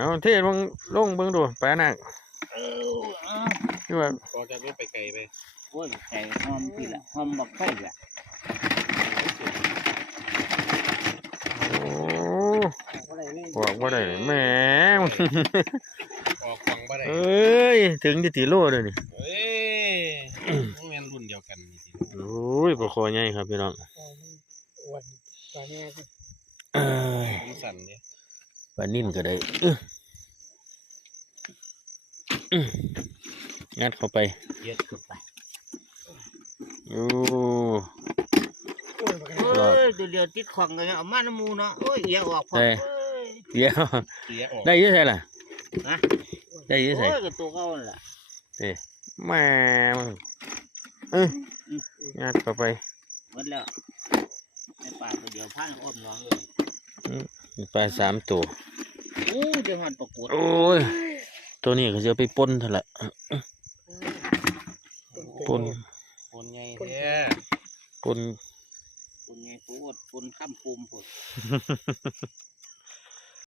เอาเทศมึงลงเบิ่งดูปลาหนักที่ว่าพอจะไม่ไปไกลไปโอ้ยไก่หอมพี่ละหอมบักไฟละโอ้บอกว่าได้แหมออกฟังบ่ได้เอ้ยถึงที่ตีโลเลยนี่เอ้ยต้องเรียนรุ่นเดียวกันนี่สิโอ้ยปลาคอใหญ่ครับพี่น้องผมสั่นเนี่ยปลานิ่นก็ได้งัดเข้าไปเย็ดเข้าไปโอ้เอ้ยเดี๋ยวติดของเลยเอามาน้ำมูเนาะโอ้ยเดี๋ยวออกพอเดี๋ยวได้เยอะใช่ล่ะนะได้เยอะใช่โอ้ยกับตัวเขาแหละเด้แม่งัดเข้าไปหมดแล้วในป่าตัวเดียวพันอ้อมน้องเลยปลา3 ตัวโอ้เดี๋ยวหันประกวดโอ้ยตัวนี้ก็จะไปป่นเท่าไหร่ป่นใหญ่แท้ป่นไงพูดปนข้ามปุ่มพูด